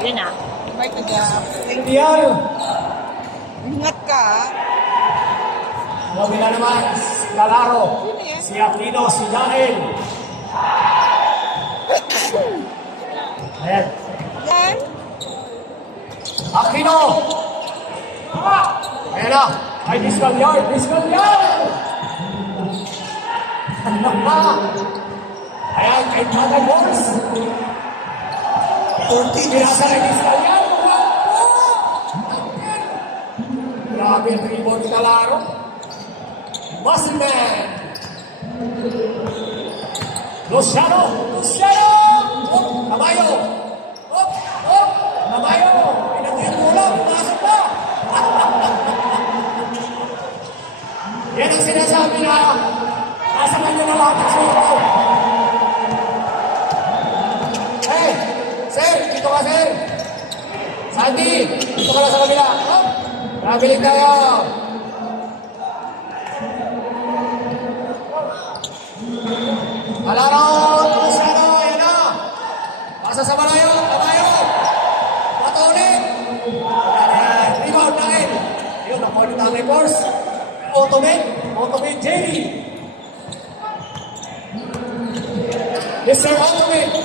Yun na. May taga. Indian. Ingat ka. Huwag na naman. Galaro. Si Aquino, si Daniel. Ayan. Yan. Aquino. Ayan na. Ay, discal yard. Discal yard. Anak na. Ayan, kay Tatay Boris. 40 minasa na discal yard. Grabe ang rebound na laro. Muscle Man. Luciano. Luciano. Oh, Tamayo. Oh, oh, Tamayo. Pinagyan mo lang. Pumasok pa. Yan ang sinasabi na nasa kanya na lahat ang suko. Hey, sir, dito ka, sir. Sandy, dito ka na sa kabila. Oh, nabilig tayo. Alaro, Luciano, yan na. Pasa sa Malayo, Tamayo. Patuloy. Rebound na rin. Yun, nakulit ang reverse. Automate Jerry. Yes sir, automate.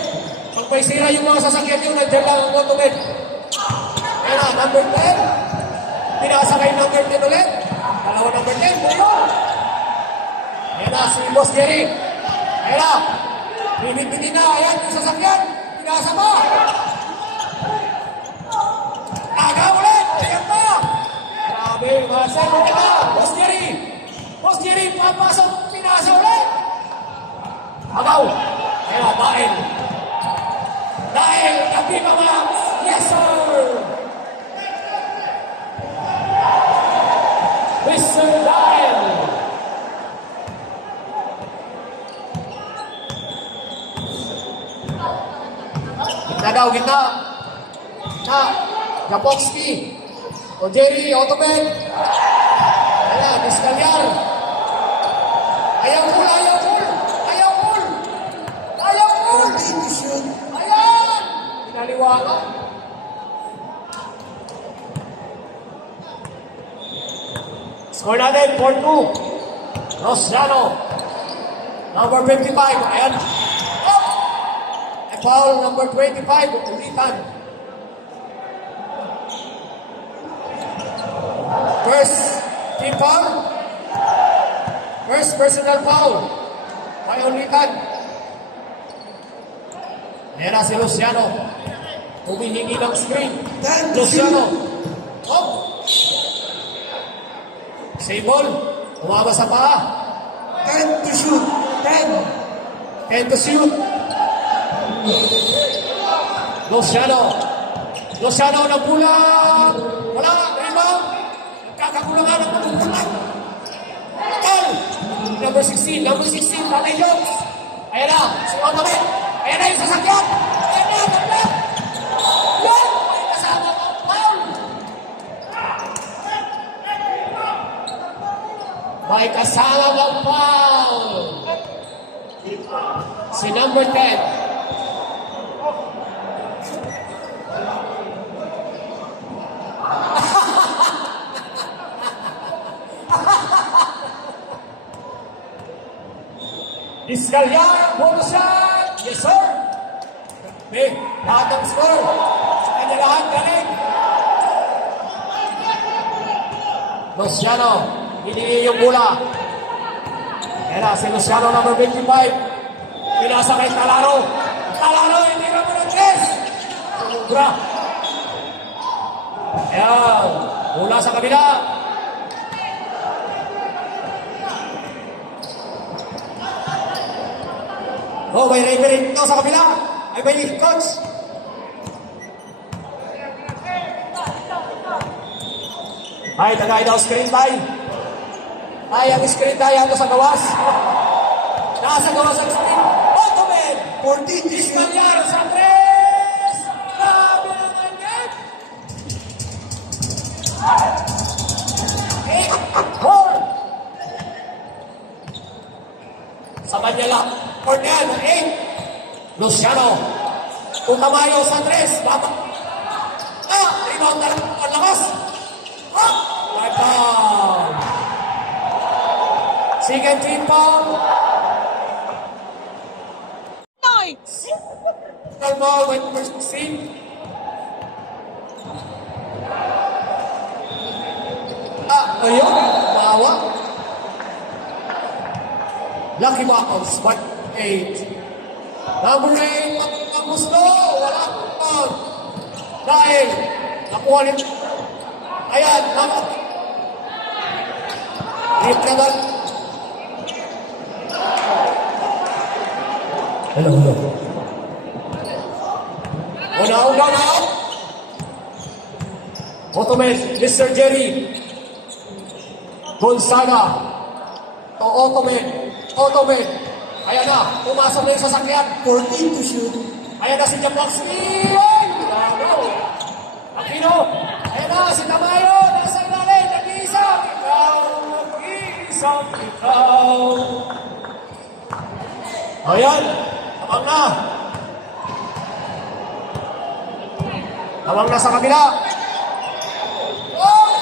Pag may sira yung mga sasakyan nyo, nandiyan lang ang automate. Yan na, number 10. Pinasakay number 10 ulit. Dalawa number 10, buyo. Yan na, si Boss Jerry. Yan na. Pinipiti na, ayan yung sasakyan. Pinasa pa. Taga ulit, ayan pa. Grabe, masay mo ka. Boss Jerry. Boss Jerry, papasok, pinasa ulit. Agaw. Ayan na, dahil. Dahil, kapi pa Max. Yes, sir. Mr. Dahil. Gitna daw, gitna. Gitna. Japovsky. O Jerry, Autobed. Ayan, Miskalyar. Ayaw pull, ayaw pull. Ayaw pull. Ayaw pull. Ayan. Pinaliwangan. Score natin, 4-2. Rosiano. Number 55. Ayan. Oh! Foul number 25. Ulitan. First team foul. First personal foul. May ulitan. Ayan na si Luciano. Humihingi ng screen. Luciano. Oh! Save ball. Umama sa paa. 10 to shoot. 10. 10 to shoot. Luciano. Luciano nagbulang. Wala. Rebound. Nagkakakulangan ng pagkukulang. Foul. Number 16. Number 16. Tatay Jones. Ayan na. Si Otomit. Ayan na yung sasakyan. Ayan na. Naglag. Yan. May kasama ng foul. May kasama ng foul. Si number 10. Iskalyar, bonus shot! Yes, sir! Big, lahat ng score. Sa kanya lahat, galing. Luciano, hiningi yung bola. Yan na, si Luciano, number 25. Pinasa kay Talaro. Talaro, hindi ka mo ng chest. Sobra. Ayan, bola sa kabila. Oh, may referee ito sa kabila. Ay, may coach. Ay, tagay daw screen time. Ay, ang screen time ano sa gawas. Nasa gawas ang screen. Automed! 14 Iskalyar sa 3! Grabe naman yan! 8-4! Sa Manila. Cornel, 8. Luciano. Kung Tamayo sa 3. ang lakas. Right down. Second team foul. Nice! Kalma, wait for 16. Ayun, maawa. Lucky Buckles, spot 8. Number 8, ang gusto, wala pang. Dahil, nakuha nito. Ayan, Rip naman. Hello. Una na. Ottoman, Mr. Jerry. Gonzaga. Ottoman. Ayan na, pumasok na yung sasakyan. 14 to shoot. Ayan na si Jamoxley. Ay! Aquino. Ayan na si Tamayo. Nasa ilalim. Nag-iisang ikaw. Ayan. Tamang na sa kabila. Oh!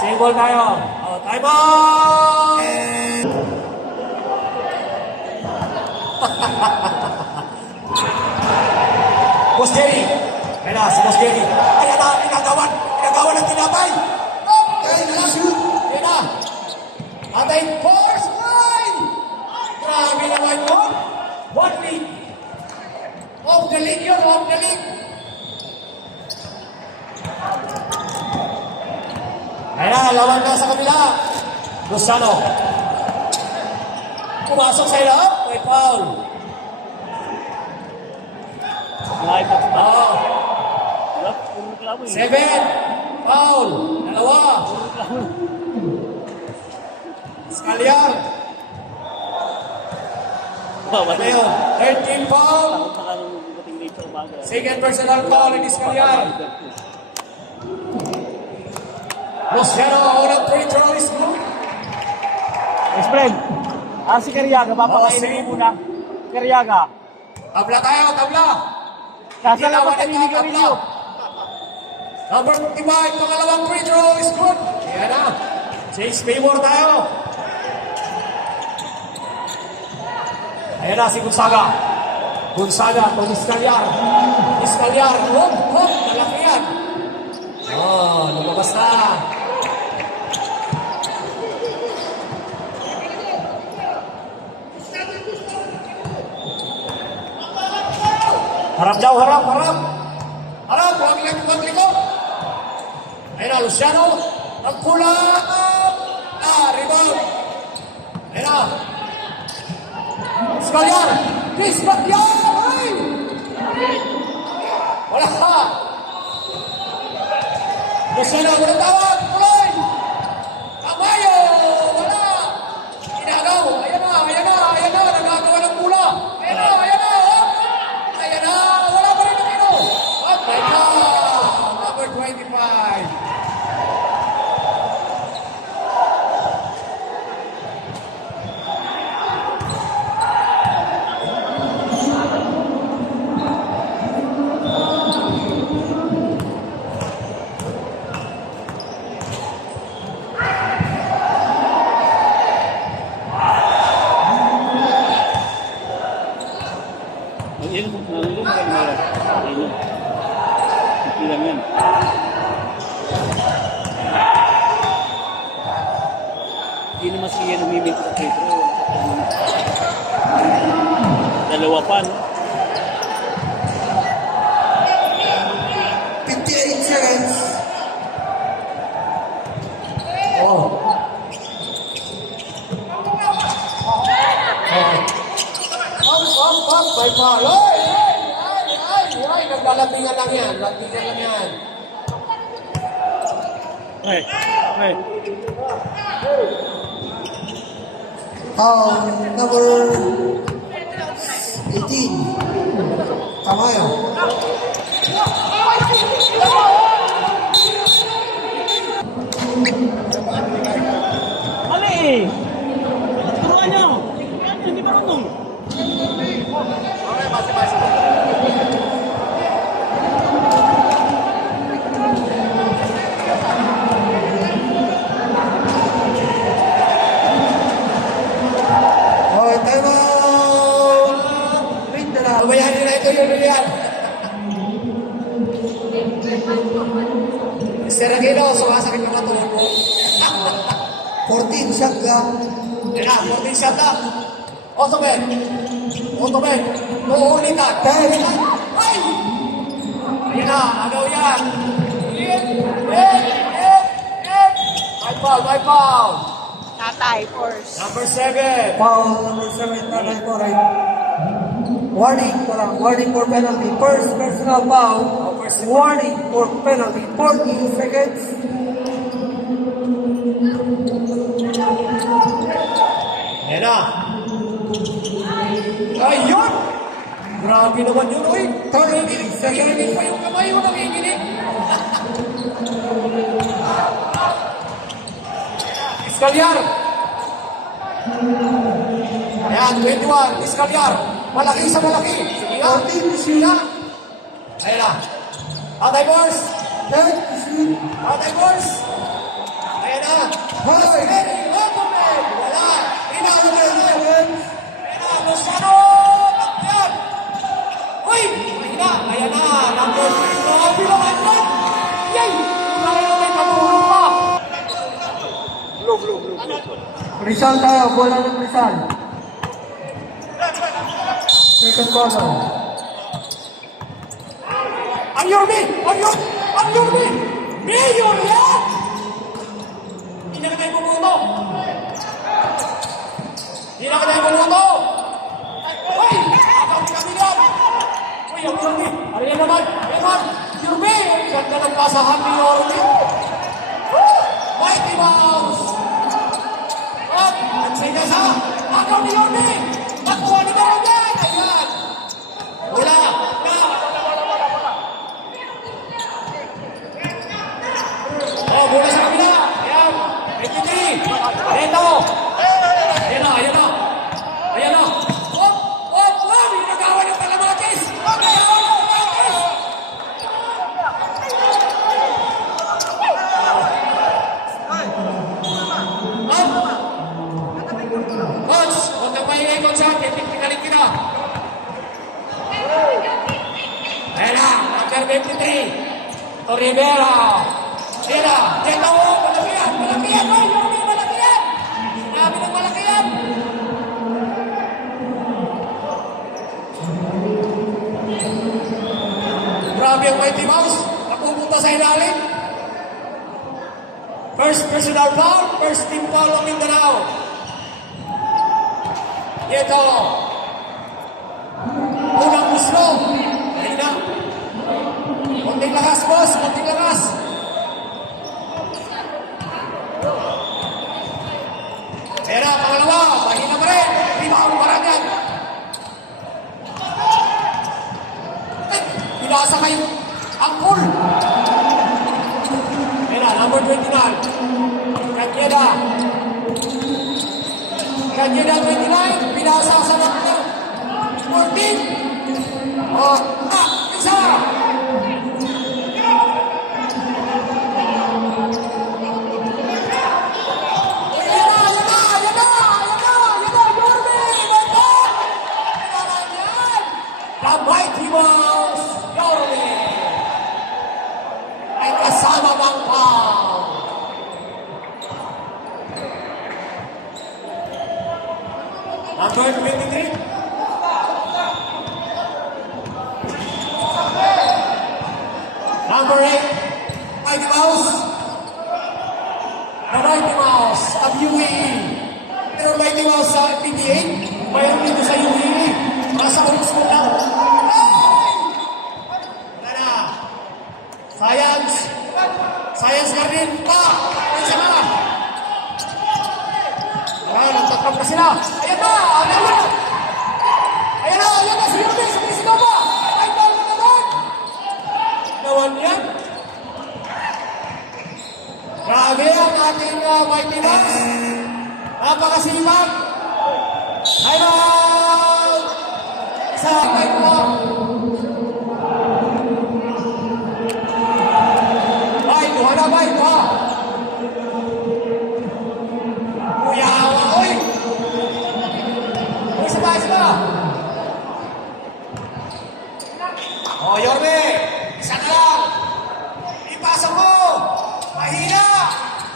Single tayo. Oh, time out! Boss Jerry. Ayan na, si Boss Jerry. Ayan na, pinagawan ng tinapay. Kaya na shoot. Ayan na. Ating force line. Grabe naman yun. 1 week. Off the league yun, off the league. Ayan na, lawan na sa kabila. Luzano. Pumasok sa ilap. May foul. Oh. 7. Foul. 2. Scalyar. Ano yun? 13 foul. Second personal foul ni Scalyar. Luciano, unang free throw is good. Yes, friend. Si Karyaga, papakainin mo muna. Karyaga. Tabla tayo, tabla. Nasa labas ang inigaw ninyo. Number 55, pangalawang free throw is good. Yan na. Change favor tayo. Ayan na si Gonzaga. Gonzaga, to Scalyar. Scalyar, hop, nalaki yan. Oh, lumabas na. Harap daw, harap. Harap, huwag likod. Ayan na, Luciano. Nagkulang. Rebound. Ayan na. Scalyar. Ay! Wala ka. Luciano, walang tawag. Tuloy. Tamayo. Wala. Inagaw. Ayan na. Nagagawa ng pula. Ayan na. Wala pa rin ang ino. Oh my God. Number 25. Hindi naman siya namimit sa Pedro. Dalawa pa, no? 58 seconds. Oh. By foul. Ay, naglalabingan lang yan. Hey. Foul number 18. Tamayo. Mali! Turuan niyo! Hindi marunong. masakit na matulog mo. 14 shot ka. Yan na, 14 shot na. Ottoman. Ottoman. Uulitan. Ay! Ayan na, agaw yan. My foul, my foul. Tatay, force. Number 7. Foul number 7, tatay po, right? Warning for penalty. First personal foul. Warning for penalty. 40 seconds. Ayan na. Ayun! Grabe naman yun, uy. 30 seconds. Nanginginig pa yung kamay mo, nanginginig. Iskalyar. Ayan, 21. Iskalyar. Malaki sa malaki. Sige nga. 14 shoot. Ayan na. Atay Boys. 10 shoot. Atay Boys. Ayan na. Hey! Wala. Inalo na yun. 7. Ayan na. Lozano. Ayan. Uy! Mahina. Ayan na. Number 3. Grabe naman yan. Yay! Kaya naman matulog pa. Rizal tayo. Bola ng Rizal. Second quarter. Ang Yorme! Ang Yorme! Ang Yorme! Mayor yan! Hindi na ka tayo bumuto! Hindi na ka tayo bumuto! Uy! Akang kami yan! Uy, ang Yorme! Ano yan naman? Ano naman? Yorme! Ang ganda ng pasahan ni Yorme! Mighty Mouse! At nagsaya sa agaw ni Yorme! Nakuha ni Yorme yan! Ayan! Wala! Na! Oh, bola sa kabila. Ayan. MPT. Ito. Ayan na, ayan na. Ayan na. Oh, oh, oh. Ginagawa ng Talamatis. Ginagawa ng Talamatis. Coach, huwag kang maingay, Coach. Tinik-tikalit kita. Ayan na, number 23. Rivera. Sila, dito mo, malaki yan, oy, Yorme, malaki yan! Sinabi ng malaki yan! Grabe ang Mighty Mouse, napupunta sa ilalim. First personal foul, first team foul ng Mindanao. Dito. Unang gusto. Ayun na. Konting lakas, boss, konting lakas. Era, pangalawa, mahina pa rin. Rebound pa rin yan. Pinasa kay Angkol. Era, number 29. Kanyeda. Kanyeda 29. Pinasa sa number 14. Oh, isa. Mighty Mouse, Yorme. Ay kasama ng foul. Number 23. Number 8. Mighty Mouse. The Mighty Mouse of UAE. Pero Mighty Mouse sa PTA, mayroon dito sa UAE. Nasa ulos mo lang. Science! Science ka rin! Isa na! Ayan, nagtatrap na sila! Ayan na! Ayan na! Ayan na! Ayan na! Sige na! Sumisigaw pa! Ay, ball na naman! Nawan yan! Grabe ang ating Mighty Mouse! Napakasipag! Ay na! Isa! Ay na! Wala ba ito? Kuya, oy! Isa ba? Oh, Yorme! Isa na lang! Ipasa mo! Mahina!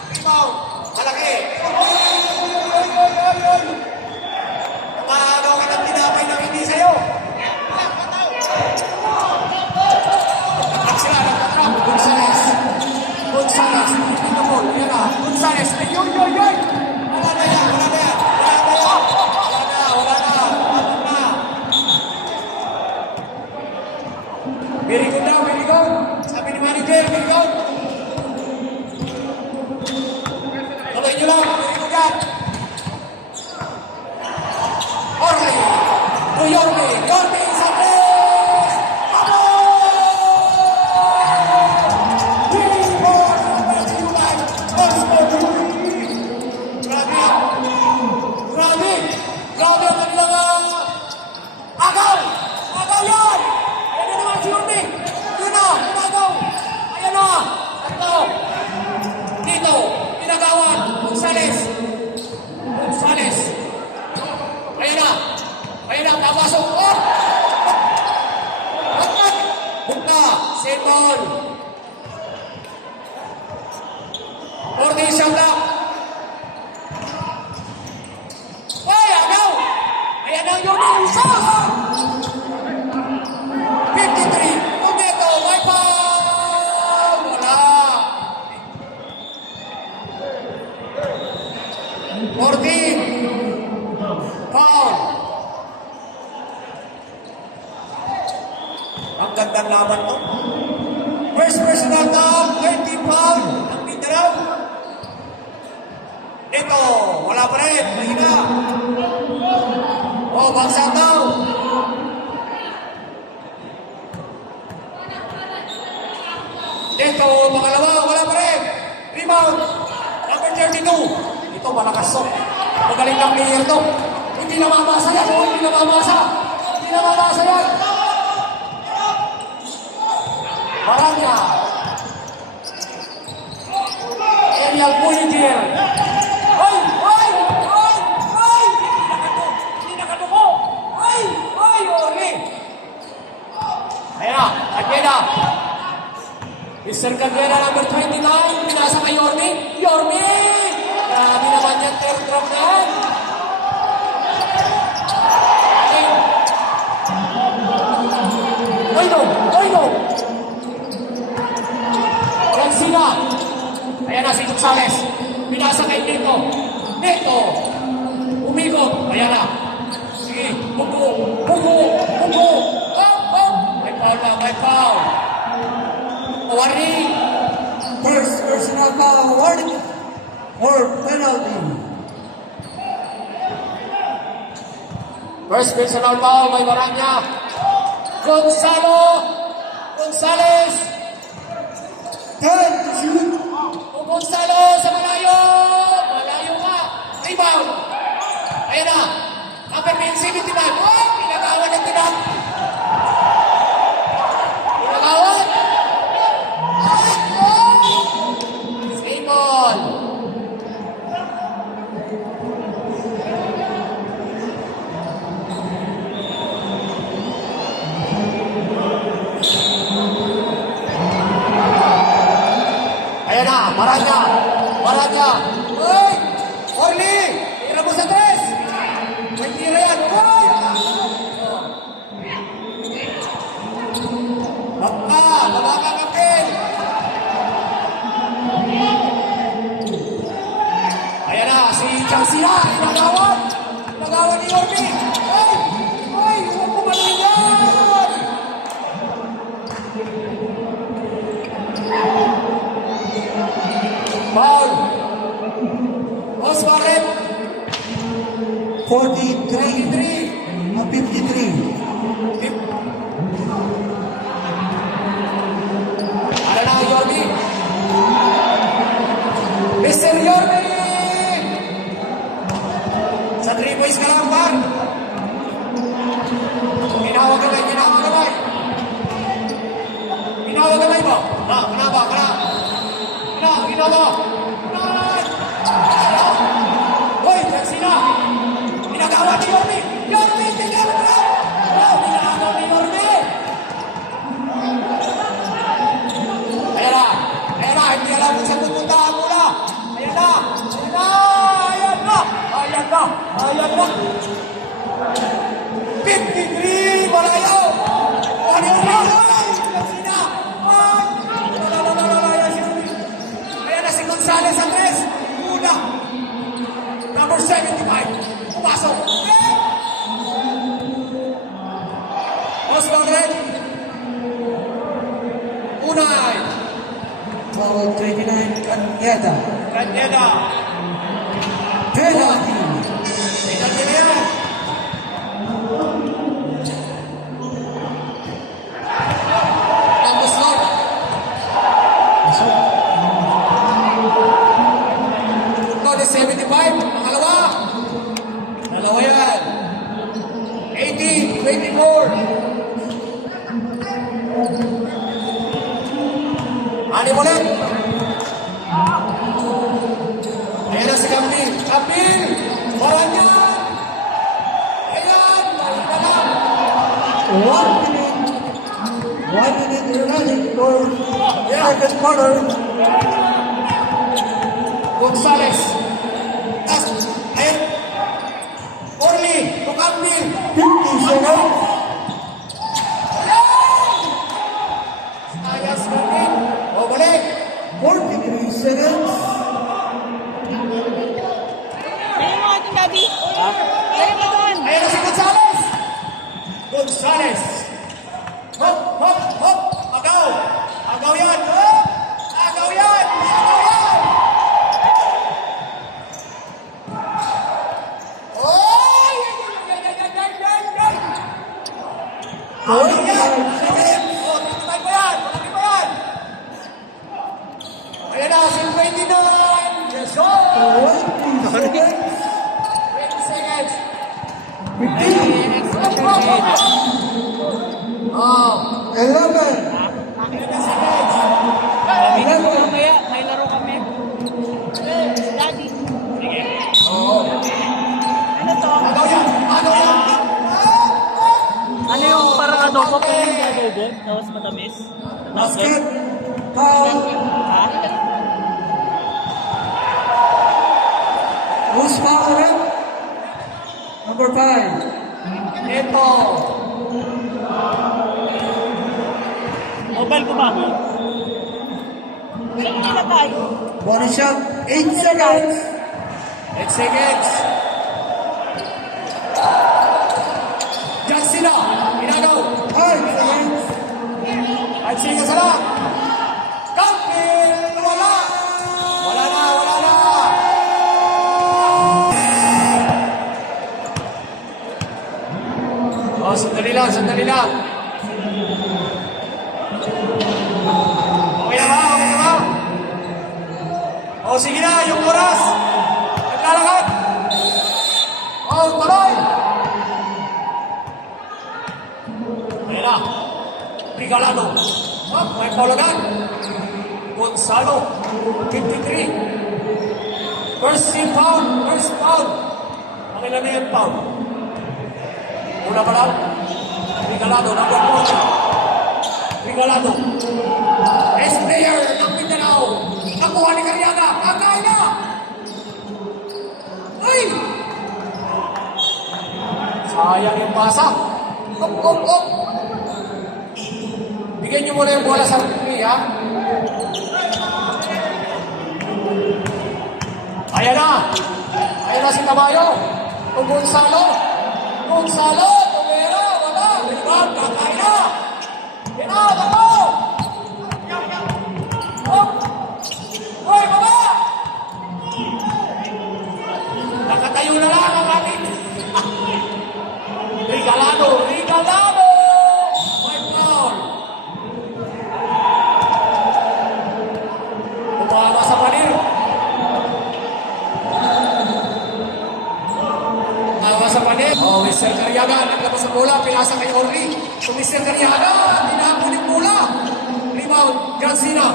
Rebound. Malaki. Maagaw ka ng tinapay ng hindi sa'yo. At sila nagtatrap. Gonzales. Gonzales. Ito po. Yan na. Gonzales. Ay, yoy, yoy, yoy. Wala na yan. Wala na yan. Wala na yan. Wala na. Wala na. Tapos na. Very good daw. Very good. Sabi ni manager. Very good. Tuloy nyo lang. Very good yan. Orly. To Yorme. Yorme sa press. Amo! Grabe! Grabe ang kanilang agaw! Agaw yan! Ayan na naman si Yorme! Yun na! Umagaw! Ayan na! Tatlo! Dito! Pinagawan! Gonzales! Gonzales! Ayan na! Ayan na! Papasok! Oh! Hukna! Hukna! Save ball! 40 isang lang! Ay! Agaw! Ayan na yun ang usas! 53! Umeto! May foul! Wala! 14! Foul! Ang gandang laban to. First personal foul, 30 foul ang Mindanao. Ito, wala pa rin, mahina. Oh, baksa daw. Ito, pangalawa, wala pa rin. Rebound, number 32. Ito, malakas to. Magaling ng player to. Hindi na mamasa yan, oh, hindi na mamasa. Hindi na mamasa yan. Baranya. Ariel Boydier. Ay! Ay! Ay! Ay! Hindi nakaduko! Ay! Ay! Orly! Ayan na! Agenda! Mr. Cabrera number 29. Pinasa kay Yorme. Yorme! Grabe naman yan. Third drop na yan. Ay no! Ay no! Francina! Ayan na si Gonzales. Pinasa kay Neto. Neto! Umikot. Ayan na. Sige. Bugo. Bugo. Bugo. Up! Up! May foul na. May foul. Warning. First personal foul, warning or penalty. First personal foul by Baranya. Gonzalo. Gonzales. 10 to shoot. O Gonzalo sa malayo. Malayo ka. Rebound. Ayan na. Number 79. Oh, pinagawan ng tinap. Pinagawan. Simon. Ayan na, Baranya. Baranya. Uy! Orly! Tira mo sa tres! May tira yan. Uy! Baka! Baka ka kapil! Ayan na, si Chansina! Inagawan! Inagawan ni Orly! Uy! Uy! Huwag mo yan! Foul! Os Barret! 43 53! to 53. Ano na, Yorme? Mr. Yorme! Sa 3 points ka lang, par. Ginawag kamay, ginawag kamay. Ginawag kamay mo. Kenapa? Ginawag. Hoy, Francina! Ginagawa ni Yorme! Yorme, tingnan mo! Oh, ginagawa ni Yorme! Ayan na, hindi alam kung saan pupunta ang mula. Ayan Cañeda. Cañeda. Penalty. Tingnan mo na yan. Campos North. Ito, 75. Pangalawa. Dalawa yan. 80-24. Ani ulit. Ayan na si Campil. Campil! Wala niya! Ayan! Balik na lang. 1 minute remaining for second quarter. Gonzales. Ayan. Orly. To Campil. 50 seconds. Ayas Campil. O, balik. 43 seconds. Ayun mo ating Gabi. Ayun mo doon. Ayan na si Gonzales. Gonzales. Hop, hop, hop. Agaw. Agaw yan. Hop. Agaw yan. Agaw yan. Oy! Yan, yan, yan, yan, yan, yan. Agaw yan. O, tututay pa yan. Malaki pa yan. Ayan na, si 29. Yes, go. 20 seconds. 20 seconds. 15. Hop, hop, hop, hop. Oh. 11. 20 seconds. Sabi ko mamaya, may laro kami. Daddy. Oo. Ano to? Agaw yan. Agaw yan. Ano yung parang adobo pero hindi adobo? Tapos matamis? Basket. Foul. Ha? Who's fouling? Number 5. Ito. Mobile ko ba ako? Saan nilagay? Body shot. 8 seconds. 8 seconds. Diyan sila. Inagaw. 5 seconds. 5 seconds sila. Campbell. Wala. Wala na. Wala na. Oh, sandali lang. Sandali lang. Okay na ba? Okay na ba? Oh, sige na. Yung oras. Naglalakad. Oh, tuloy. Ayan na. Regalado. Oh, may polagan. Gonzalo. 53. First team foul. First foul. Ang ilan na yung foul? Una pa lang. Regalado. Number 4. Regalado. Best player ng Mindanao. Nakuha ni Cariaga. Kakain na. Ay! Sayang yung pasa. Op, op, op. Bigyan niyo muna yung bola sa referee, ha? Ayan na. Ayan na si Tamayo. O Gonzalo. Gonzalo. Tumera. Wala. Rebound. Kakain na. Ayan na. Dako. Op. Hoy, baba. Nakatayo na lang ang ating. Regalado. Regalado. May foul. Bumaba sa panir. Bumaba sa panir. Oh, Mr. Cariaga. Naglabas sa bola. Pinasa kay Orly. So, Mr. Cariaga. Tinakon yung bola. Rebound. Gansina.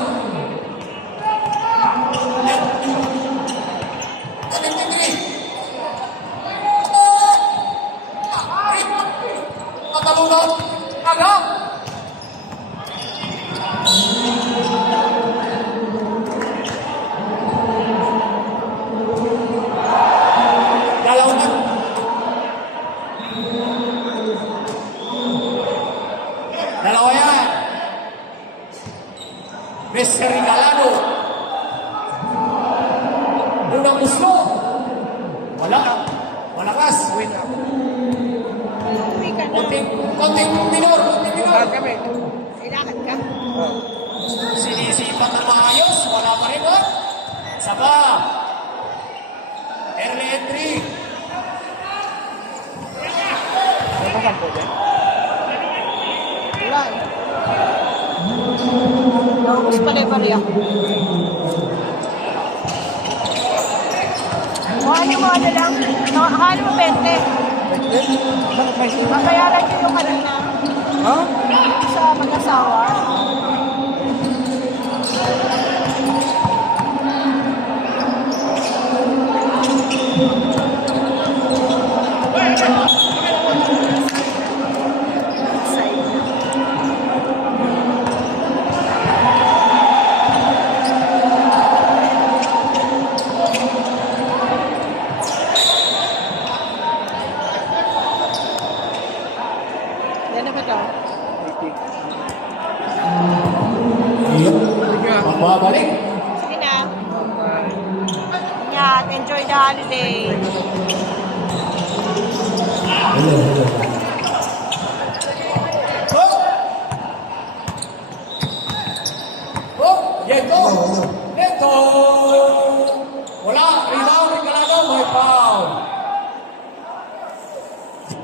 73. Matalunod. Aga. Dalawa na. Dalawa yan. Mr. Regalado. Unang muslo. Wala. Malakas. Wait. Uwi ka na. Konting minor. Kailangan ka. Sinisipat na maayos. Wala pa rin, ha? Isa pa. Early entry. Tutukan po dyan. Wala eh. Naubos pala yung bariya. Ano mo ano lang? Ano mo 20? Bakit may sira? Babayaran nyo yung kanina Ha? sa mag-asawa. Yan na ba ito? Yun. Magbabalik. Sige na. Yan, enjoy the holiday. Hello, hello. Oh! Oh! Yeto! Yeto! Wala! Rebound! Regalado! May foul!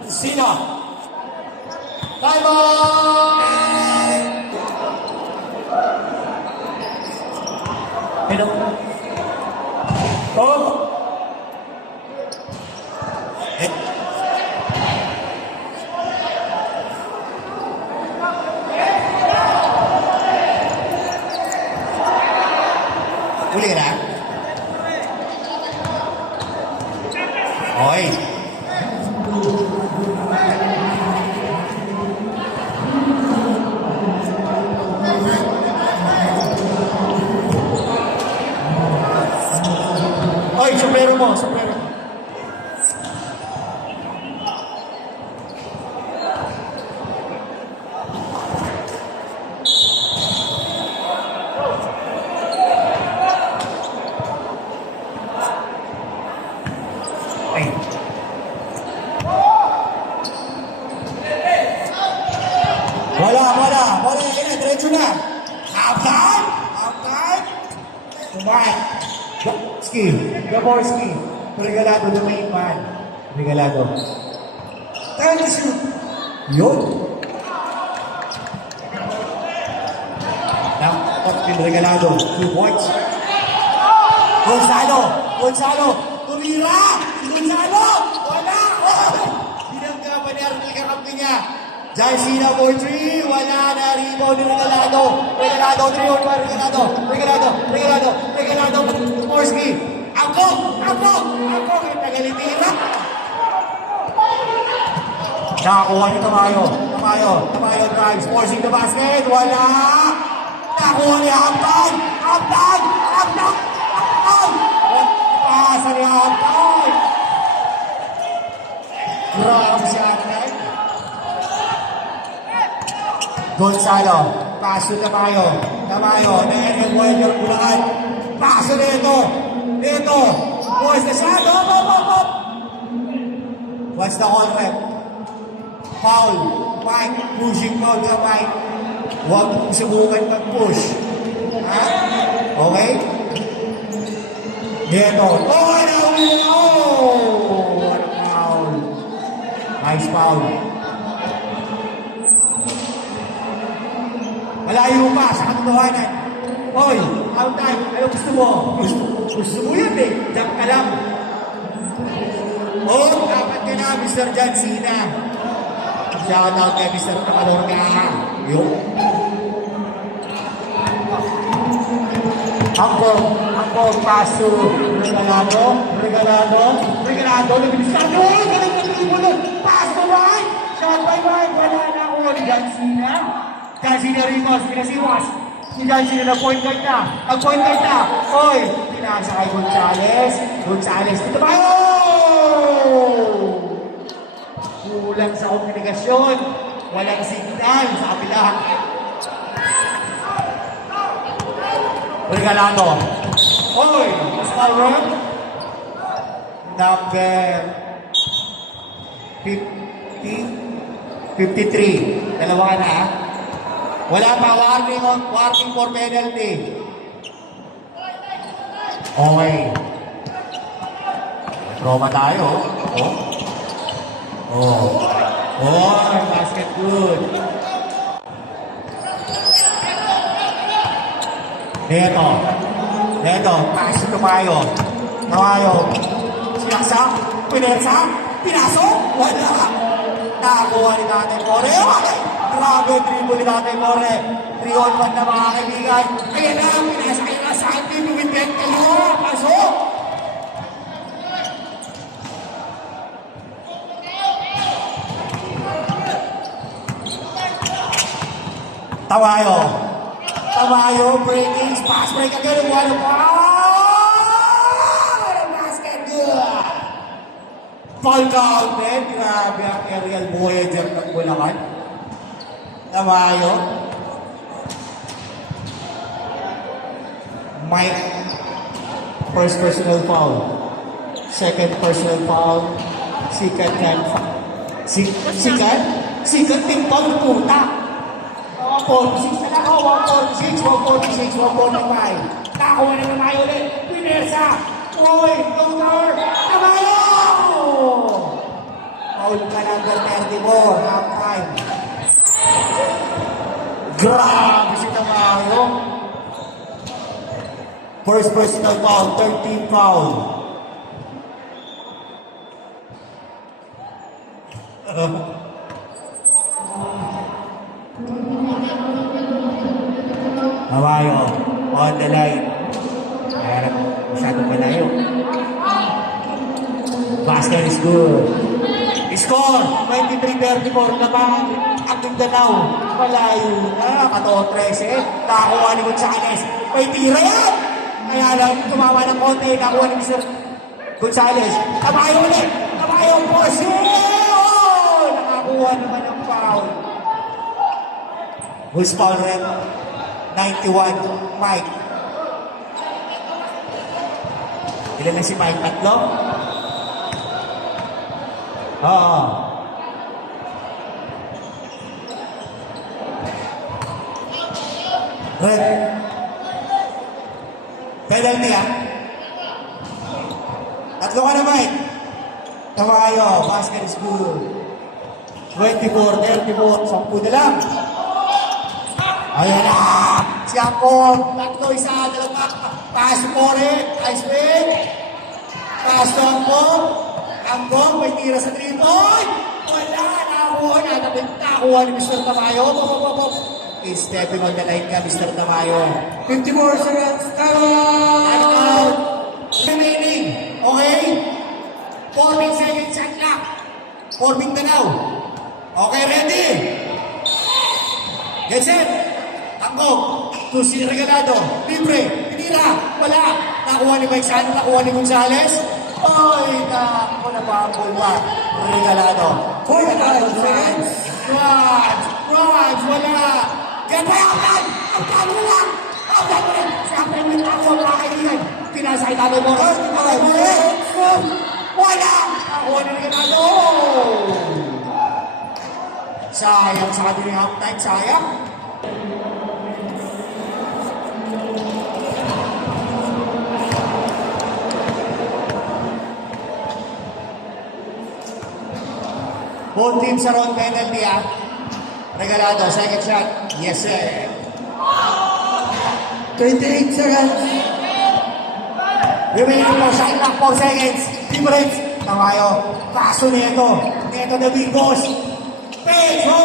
Sina! Time out! Hello? Oh! Uli na? Okay. Oy, sombrero mo, sombrero. Ay. Wala, yun na, diretso na. Half time! Kumain. Skill. Gabor skill. Regalado na may ipan. Regalado. Time to shoot. Yun. Dapat din regalado. 2 points. Gonzalo. Tumira. Gonzalo. Wala. Binangga pa ni Arnel karampi niya. Jarsina for 3. Wala na. Rebound ni Regalado. Regalado. 3 on 1. Regalado. Morski. Ako. Nagalitira. Nakakuha ni Tamayo drives. Forcing the basket. Wala. Nakakuha ni Hampton. Pasa ni Hampton. Grabe si Hampton. Gonzalo. Paso Tamayo. Na-area mo yung Bulacan. Paso Neto. Boys na siya. Up. What's the call, rep? Foul. Mike. Pushing foul ka, Mike. Huwag mong subukan mag-push. Ha? Okay? Neto. What a foul. Nice foul. Malayo pa sa katotohanan. Hoy, out time. Ano gusto mo? Gusto mo yun eh. Jump ka lang. Dapat ka na, Mr. John Cena. Shout out kay Mr. Takalorga. Yun. Ako, paso. Regalado. Nabilisado. Paso, Mike. Shot by Mike. Wala na ako. John Cena. John Cena Ramos. Pinasiwas. Si John Cena nag-point guard na. Oy, pinasa kay Gonzales. Dito ba? Kulang sa komunikasyon. Walang signal sa kapila. Regalado. Oy, mas power. Number 53. Dalawa ka na. Wala pa warning for penalty. Okay. Trauma tayo. Oh. Oh. Oh, basket good. Neto, pass to Tumayo. Sinaksak, pinersa, pinasok, wala. Nakakuha ni Tatay More. Okay. Grabe, dribble ni Tatay More. 3-on-1 na mga kaibigan. Ayan na, pinasa kayo na sa atin. Lumipet kayo. Pasok. Tawayo, breaking, pass break again. What a basket, good. Foul counted. Grabe ang aerial Voyager ng Bulacan. Tawayo. Mike, first personal foul. Second personal foul. Second team foul, puta. 146 na lang ako, 146, 145. Nakakuha na naman ulit. Pinersa. Troy, Lothar, Tamayo! Foul ka number 34, half time. Grabe si Tamayo. First personal foul, 13 foul. Tamayo, on the line. Ayan, masyadong malayo. Basket is good. Score, 23-34 naman. Ang Mindanao, malayo na. 14-13. Nakakuha ni Gonzales. May tira yan! Kaya lang, tumama ng konti. Nakakuha ni Mr. Gonzales. Tamayo ulit! Tamayo, force yun! Nakakuha naman ng foul. Who's foul rin? 91, Mike. Ilan na si Mike? Tatlo? Oo. Red. Penalty ah. Tatlo ka na, Mike. Tamayo, basket is good. 24-34, 10 na lang. Ayan na! Si Angkong, tatlo, isa, dalawa, pass More, ice pick, pass to Angkong, may tira sa 3-point, wala, nakakuha na, nakakuha ni Mr. Tamayo, is stepping on the line ka, Mr. Tamayo. 54 seconds, And time out, remaining, okay? 14 seconds, shot clock, for Mindanao. Okay, ready? Get set. Angkong, to si Regalado, libre, pinira, wala. Nakuha ni Mike Sano, nakuha ni Gonzales. Ay, nakuha na ba ang ball ba? Regalado. 45 seconds. Runs, wala. Kaya pa yung outlet, outlet mo lang. Outlet mo lang. Siyempre, may nakuha mga kaibigan. Pinasay natin mo. Wala. Nakuha ni Regalado. Sayang sa kanilang halftime, sayang. Both teams are on penalty ah. Regalado, second shot. Yes sir. 28 seconds. Remaining po, shot clock 4 seconds. Difference. Tamayo. Kaso Neto. Neto the big boss. Peso!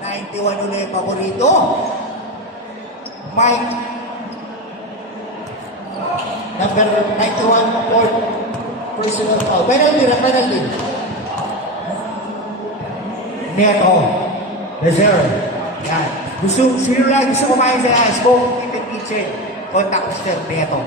91 ulit paborito. Mike. Number 91 for personal foul. Penalty. Neto. Reserve. Yan. Sino lang gusto kumain sa ice? Go in the kitchen. Contact Mr. Neto.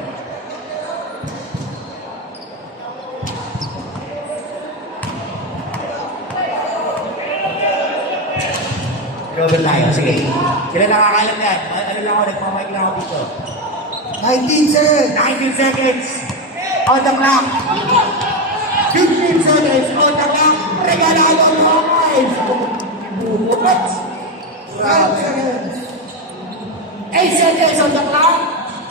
Robert tayo. Sige. Sila nakakalam yan. Ano lang ako, nagmamahig lang ako dito. 19 seconds. 19 seconds. On the clock. 15 seconds. On the clock. Regalado mo. 5 seconds. 8 seconds on the clock.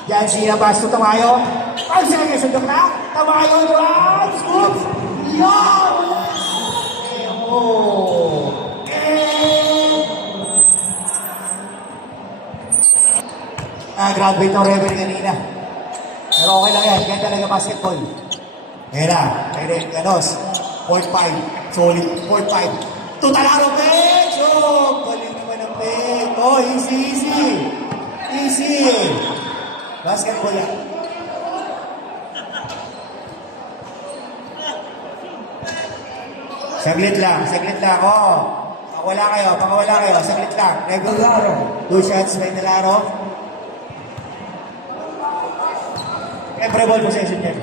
Diyan si Abasto Tamayo. Ang second sundok na. Tamayo, right, scoops. Yan! Oh. Graduate ng referee kanina. Pero okay lang yan. Ganyan talaga basketball. Ayan na. Ayan, ganos. 4-5. Solid. 4-5. Tutalaro, Peg! Oh, galing naman ang Peg. Oh, easy. Easy. Basketball yan. Saglit lang. Oh. Pakawala kayo. Saglit lang. Regular. 2 shots, may nalaro. Every ball possession yan.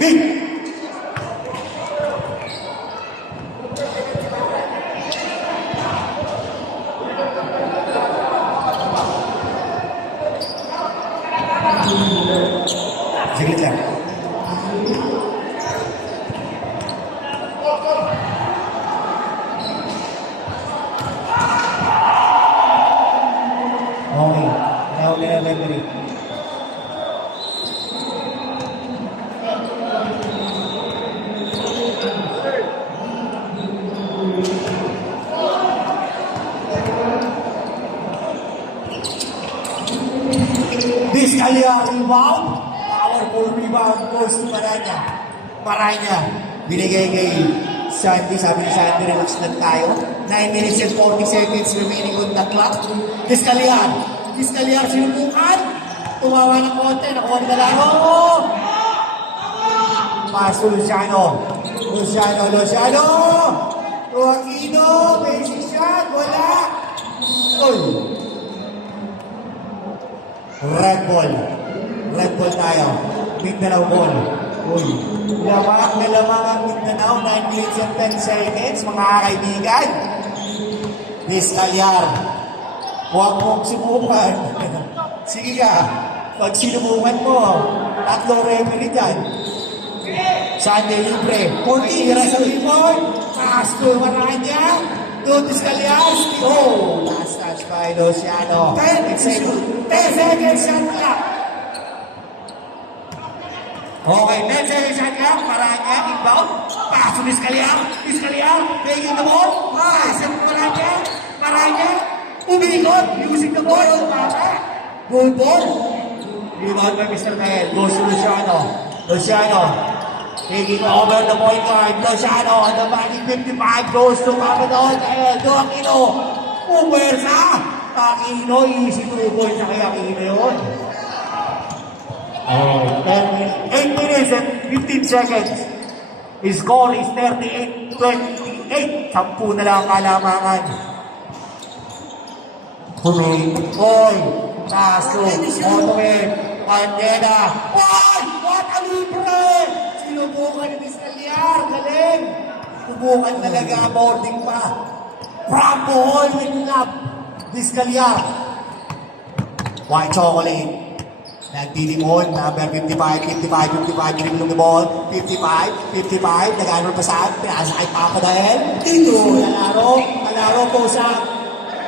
Big. Saglit lang. Okay. Now, referee. This Kalia rebound. Powerful rebound goes to Maranya. Binigay kay Sandy. Sabi ni Sandy, relax lang tayo. 9 minutes and 40 seconds remaining on the clock. This Kalia sinubukan. Tumawa ng konti. Nakuha na laro. Pass to Luciano. To Aquino. Basic shot. Wala. Goal. Red ball tayo. Mindanao ball. Uy. Lamang ang Mindanao. 9 minutes and 10 seconds, mga kaibigan. Miss Calyar. Huwag mong subukan. Sige ka. Pag sinubukan mo, 3 referee dyan. Sunday libre. 14 tira sa rebound. Pasto Maranya. Miss Calyar. Oh, last touch by Luciano. 10 seconds shot clock. Okay, 10 seconds shot clock. Maranya, inbound. Pass to Miss Calyar. Taking the ball. Pass to Maranya. Umiikot. Using the ball. Good ball. Rebound by Mr. Mel. Goes to Luciano. Taking over the point guard. Luciano on the body. 55 goes to Papadon. To Aquino. Puwersa. Aquino. Easy 2 points na kay Aquino yun. 8 minutes and 15 seconds. His score is 38-28. 10 na lang kalamangan. Hoy! Taso! Motomen! Pandena! What a libre! Sinubukan ni Miss Calyar. Galing! Subukan talaga. Boarding pa. Bravo! Holding up! Miss Calyar. White chocolate. Nagdilimon, number 55, dribbling the ball, 55, nag-ano pa saan, pinasa kay Papa dahil, dito, nalaro po sa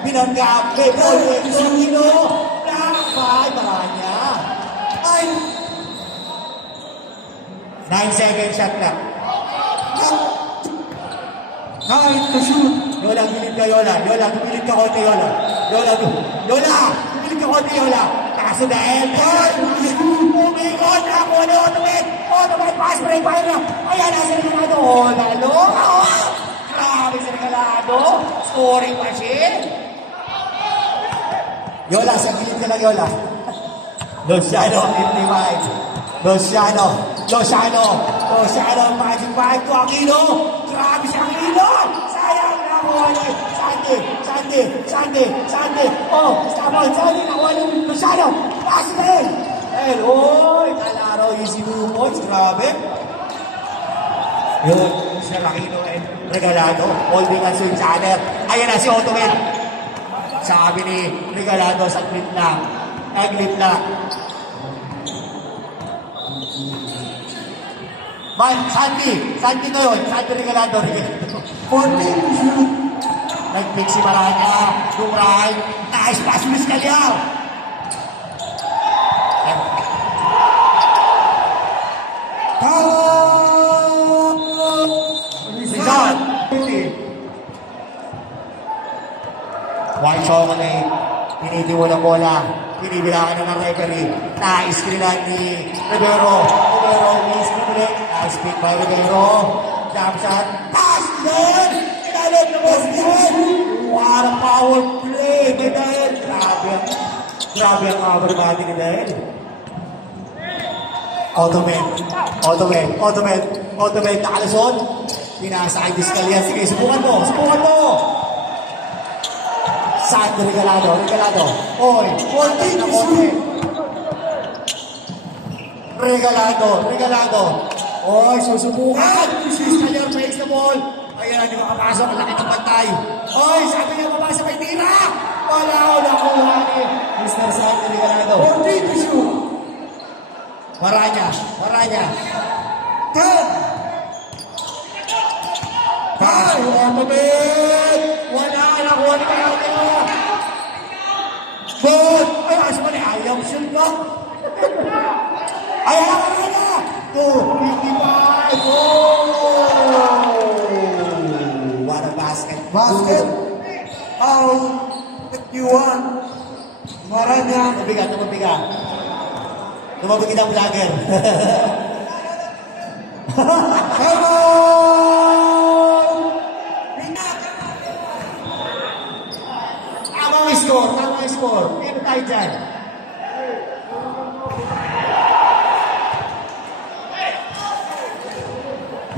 binanggap, may ball, Aquino, nakakay, Maranya, 9 seconds shot na. Time to shoot. Yola, gilid ka, Yola, gumilid ka konti, Yola, gumilid ka konti, Yola. Kaso dahil, umikot ako na automatic, pass break pa na. Ayan, nasa Regalado. Grabe sa Regalado. Scoring machine. Yola, sa gilid ka lang, Yola. Luciano, 55. Luciano, magic 5 to Aquino. Grabe si Aquino. Sayang na ako. Sandy. Oh, stop on. Sandy, nakuha ng Luciano. Pass din. Kalaro, easy 2 points. Grabe. Yun, si Aquino and Regalado. Holding ang swing channel. Ayan na si Otomen. Sabi ni Regalado sa clip lang. Nag-clip lang. Sandy na yun. Sandy Regalado. 14 to shoot. Nag-pick si Maranya. Duray. Nice pass, Luis Calyar. Rizal. White chocolate. Piniti mo ng bola. Pinibilangan na ng referee. Nice kinilan ni Rivero. Rivero, miss na ulit. Nice pick by Rivero. Jump shot. Pass din! Kinalit na basket! What a power play by Dael. Grabe ang power body ni Dael. Automate. Nakalusot. Pinasa kay Discalia. Sige, subukan mo. Sandro Regalado. Oy, konti na konti. Regalado. Oy, susubukan. Discalia makes the ball. Ayan, hindi makapasok. Ang laki ng bantay. Oy, sabi niya mapasok kay Tira. Wala kuha ni Mr. Sandro Regalado. Konti to shoot. Maranya. Automate! Wala nakuha ni Maranya. Good! Ay, asma ni ayaw shoot ka. Ay, Maranya! 255! Oh! What a basket! Basket. Foul. 51. Maranya. Tumabigit ang vlogger. Come on! Tama ang score. Ano tayo dyan?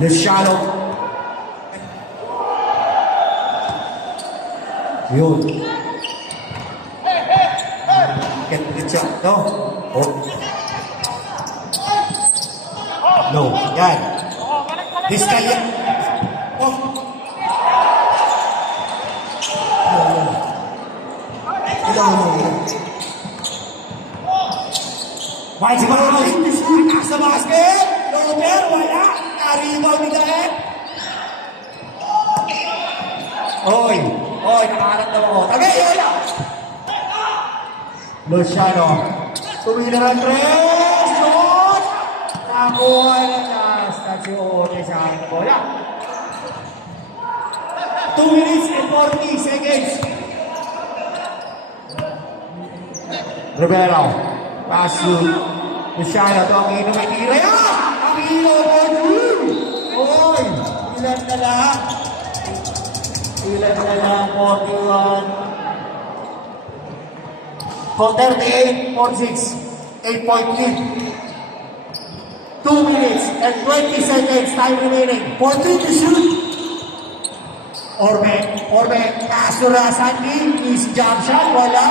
Luciano. Yun. Get the shot, no? Oh. No, yan. Discalia. Oh. May si Marami. Anak sa basket. Loper, wala. Naribaw ni Dael. Oy, nakaharap na ako. Tagay, wala. Luciano. Tumila ng tres. Shot. Nakuha na last. That's yung sa akin na bola. 2 minutes and 40 seconds. Rivero. Pass to Luciano. Ito ang ino may tira. Ang ino mo. Oy. Ilan na lang. 41. For 38, 46. 8-point lead. 2 minutes and 20 seconds time remaining. 14 to shoot. Orbe, kasura Sandy, easy jump shot, wala.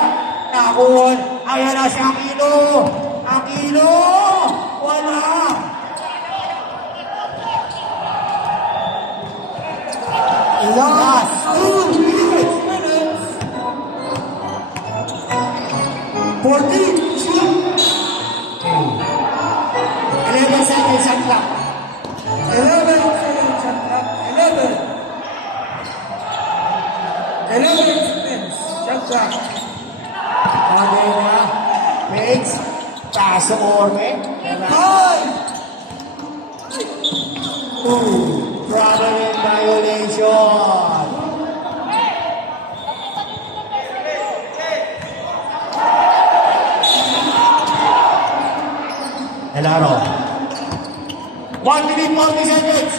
Nakuha, ayan na si Aquino, wala. Last 2 minutes. 14 to shoot. 11 seconds shot clock. 11 seconds shot clock. 11 seconds shot clock. Sabi na, Megs, kaso Orbe. 2, traveling violation. Helaro. 1 minute, 40 seconds.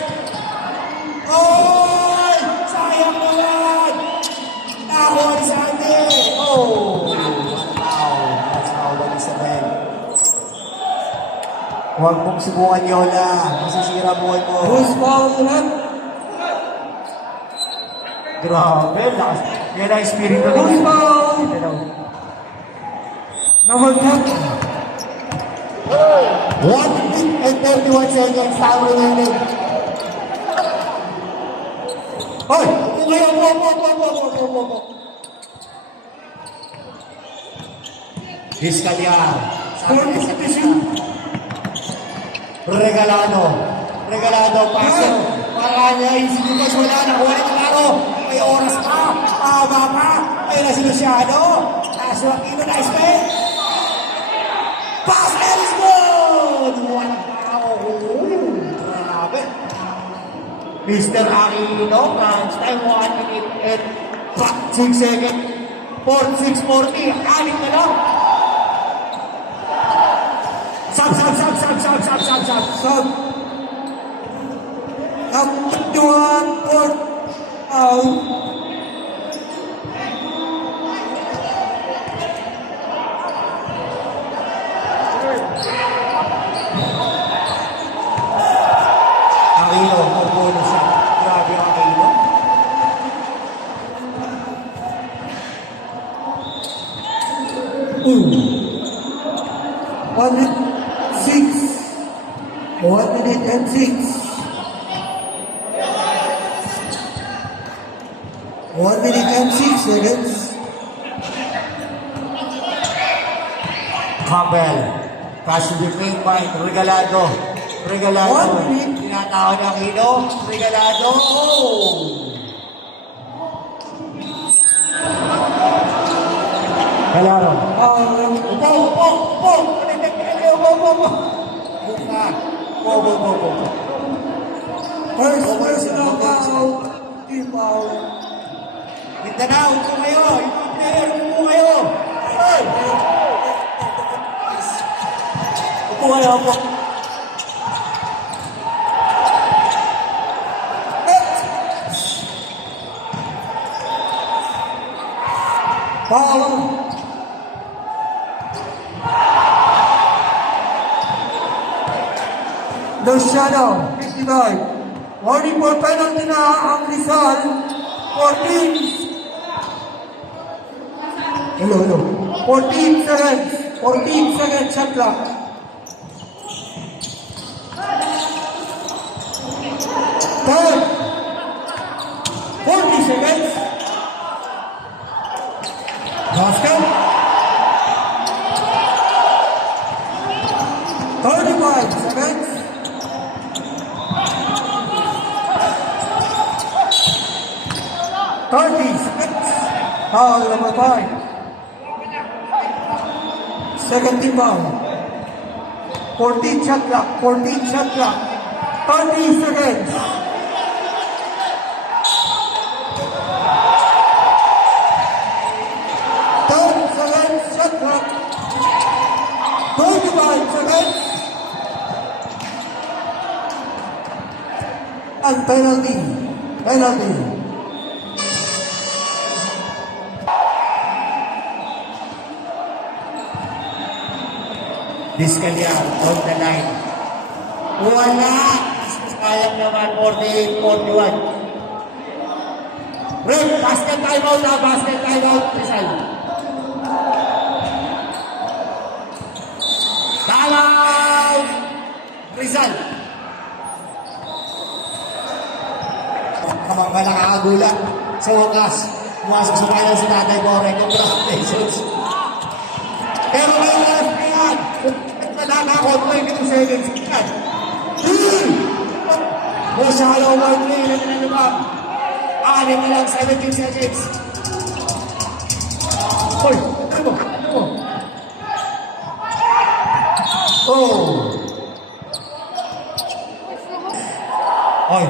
Oy! Sayang naman! Nakuha ni Sandy. Oh! That's foul by Isabel. Huwag mong subukan, Yola. Masisira buhay mo. Who's fouled that? Grabe, lakas. Yan ang espiritu nila. Who's fouled? Number 10. 1 minute and 31 seconds. Time remaining. Hoy! Discalia. Regalado. Paso. Maranya. Isinupas wala. Nakuha ni Claro. May oras pa. Tama pa. Ayun na si Luciano. Kaso Aquino, nice play. Pass and it's good! Walang tao. Grabe. Mr. Aquino, crunch time, 1 minute and 6 seconds. 6:40. Anim na lang. Sub. Sub. Up 21 for out. Aquino, pupuno siya. Grabe ang Aquino. One minute 6. 1 minute and 6. 1 minute and 6 seconds. Campbell. Pass to the main point. Regalado. One minute. Tinatawag ng Aquino. Regalado. Galaro. Upo. Upo. First personal foul. Team foul. Mindanao, upo kayo. Yung player, upo kayo. Ay! Upo kayo, upo. Foul. Luciano, 55. Warning for penalty na ang Rizal. 14. Hello. 14 seconds. 14 seconds shot clock. Third. 40 seconds. Basket. 35 seconds. 30 seconds. Foul number 5. Second team foul. 14 shot clock. 30 seconds. Third seconds shot clock. 25 seconds. And penalty. Discalya on the line. Wala! Sayang naman, 48-41. Red, basket timeout na, Rizal. Timeout! Rizal. Kamang nakakagulat. Sa wakas, pumasok sa final si Tatay Bore. Congratulations. Pero may left yan. Nanakakot mo yung 2 seconds. Masyalo, 1 minute na naman. 6 na lang, 17 seconds. Hoy, ano mo? Oh. Hoy.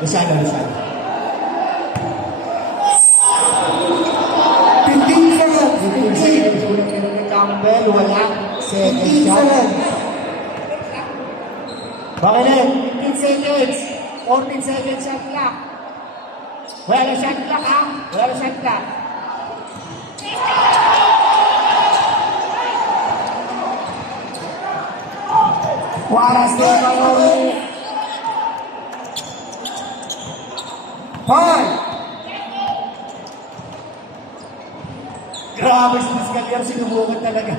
Luciano. 15 seconds. 15 seconds. Ulang yun ni Campbell. Wala. 15 seconds. Bakit na? 15 seconds. 14 seconds shot clock. Wala na shot clock, ha? Wala na shot clock. Waras na kayo. 5. Grabe si Discalier, sinubukan talaga.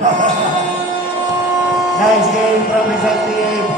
Nice game from Rizal team.